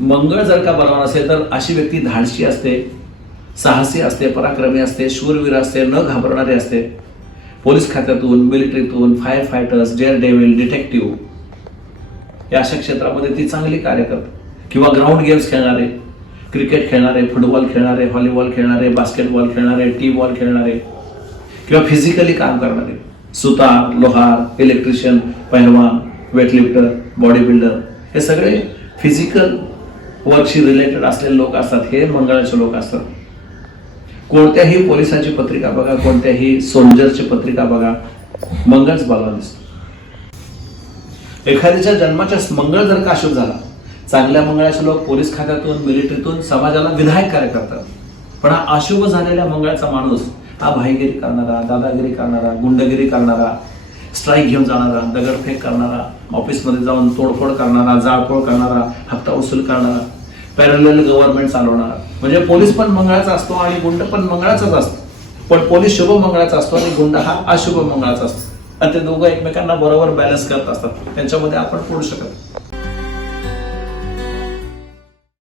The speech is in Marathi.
मंगळ जर का बलवान असेल तर अशी व्यक्ती धाडशी असते, साहसी असते, पराक्रमी असते, शूरवीर असते, न घाबरणारे असते. पोलीस खात्यातून, मिलिटरीतून, fire fighters, daredevil, detective या अशा क्षेत्रामध्ये ती चांगली कार्य करते. किंवा ग्राउंड गेम्स खेळणारे, क्रिकेट खेळणारे, फुटबॉल खेळणारे, व्हॉलीबॉल खेळणारे, बास्केटबॉल खेळणारे, टी बॉल खेळणारे किंवा फिजिकली काम करणारे, सुतार, लोहार, इलेक्ट्रिशियन, पहिलवान, वेटलिफ्टर, बॉडी बिल्डर, हे सगळे फिजिकल वर्कशी रिलेटेड असलेले लोक असतात. हे मंगळाचे लोक असतात. कोणत्याही पोलिसाची पत्रिका बघा, कोणत्याही सोल्जरची पत्रिका बघा, मंगळच बलवान दिसतो. एखाद्याच्या जन्माच्या मंगळ जर का अशुभ झाला, चांगल्या मंगळाचे लोक पोलीस खात्यातून, मिलिटरीतून समाजाला विधायक कार्य करतात. पण हा अशुभ झालेल्या मंगळाचा माणूस हा भाईगिरी करणारा, दादागिरी करणारा, गुंडगिरी करणारा, स्ट्राईक घेऊन जाणारा, दगडफेक करणारा, ऑफिसमध्ये जाऊन तोडफोड करणारा, जाळपोळ करणारा, हप्ता वसूल करणारा, पॅरलल गव्हर्नमेंट चालवणारा, म्हणजे पोलीस पण मंगळाचा असतो आणि गुंड पण मंगळाचाच असतो. पण पोलीस शुभ मंगळाचा असतो आणि गुंड हा अशुभ मंगळाचा असतो. आणि ते दोघं एकमेकांना बरोबर बॅलन्स करत असतात. त्यांच्यामध्ये आपण पडू शकत